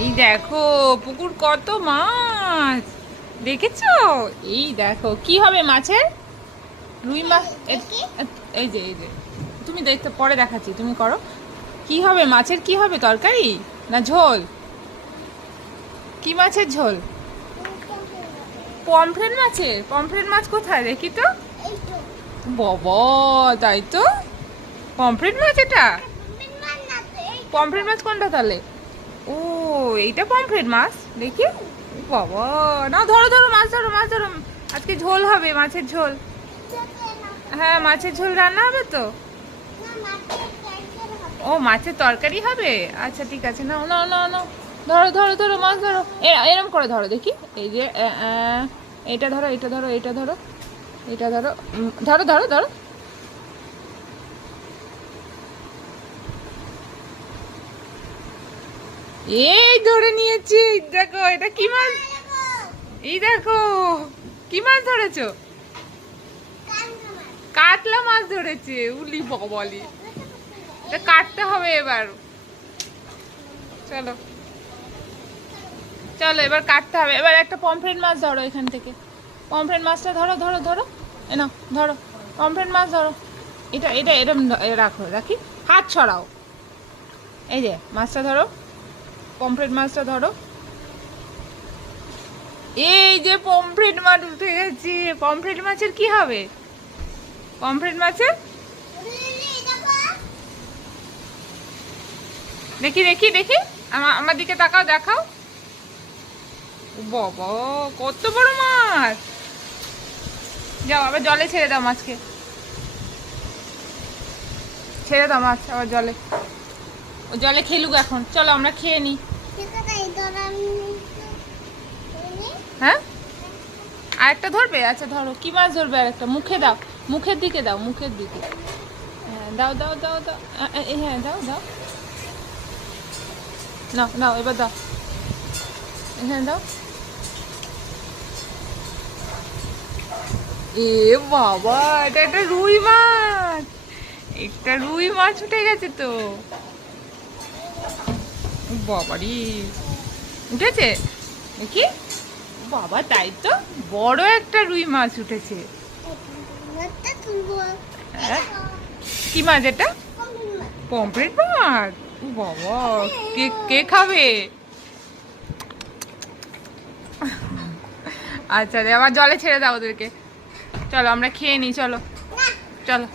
এই দেখো পুকুর কত মাছ দেখেছো। এই দেখো কি হবে মাছের, রুই মাছ। এই যে তুমি দেখতে পরে দেখাচ্ছি, তুমি করো। কি হবে মাছের, কি হবে তরকারি না ঝোল? কি মাছের ঝোল? পমফ্রেট মাছের। পমফ্রেট মাছ কোথায় দেখি তো। বাবা, তাই তো পমফ্রেট মাছ এটা। পমফ্রেট মাছ কোনটা তাহলে? ও, এইটা পমফ্রেট মাছ দেখি। বাবা, না ধরো ধরো মাছ ধরো, মাছ ধরো। আজকে ঝোল হবে, মাছের ঝোল। হ্যাঁ, মাছের ঝোল রান্না হবে তো। ও, মাছের তরকারি হবে। আচ্ছা ঠিক আছে, নাও নাও নাও নাও, ধরো ধরো ধরো মাছ ধরো। এরম করে ধরো দেখি। এই যে এটা ধরো, এটা ধরো, এটা ধরো, এটা ধরো। ধরো ধরো ধরো। এই ধরে নিয়েছি। দেখো এটা কি মাছ। এই দেখো কি মাছ ধরেছো। কাতলা মাছ ধরেছে। উলি বলি, এটা কাটতে হবে এবার। চলো চলো, এবার কাটতে হবে। এবার একটা পমফ্রেট মাছ ধরো এখান থেকে। পমফ্রেট মাছটা ধরো ধরো ধরো। এ নাও ধরো, পমফ্রেট মাছ ধরো। এটা এটা এরম রাখো, রাখি। হাত ছড়াও। এই যে মাছটা ধরো, পমফ্রেট মাছটা ধরো। এই যে পমফ্রেট মাছ উঠে গেছে। পমফ্রেট মাছের কি হবে? পমফ্রেট মাছের দেখি দেখি দেখি, আমার দিকে তাকাও, দেখাও। বাবা, কত বড় মাছ। যাও আবার জলে ছেড়ে দাও মাছকে। ছেড়ে দাও মাছ আবার জলে। ও জলে খেলুক এখন। চলো আমরা খেয়ে নিই। হ্যাঁ, আর একটা ধরবে? আচ্ছা ধরো। কি মাছ ধরবে আর একটা? মুখে দাও, মুখের দিকে দাও, মুখের দিকে। হ্যাঁ দাও দাও দাও দাও। হ্যাঁ দাও দাও। নাও নাও, এবার দাও। হ্যাঁ দাও। এ বাবা, এটা একটা রুই মাছ। একটা রুই মাছ উঠে গেছে তো। বাবারি, উঠেছে দেখি। বাবা, তাই তো বড় একটা রুই মাছ উঠেছে। হ্যাঁ? কি মাছ এটা? পমফ্রেট মাছ। ও বাবা, কে কে খাবে? আচ্ছা, আবার জলে ছেড়ে দাও ওদেরকে। চলো আমরা খেয়ে নিই, চলো চলো।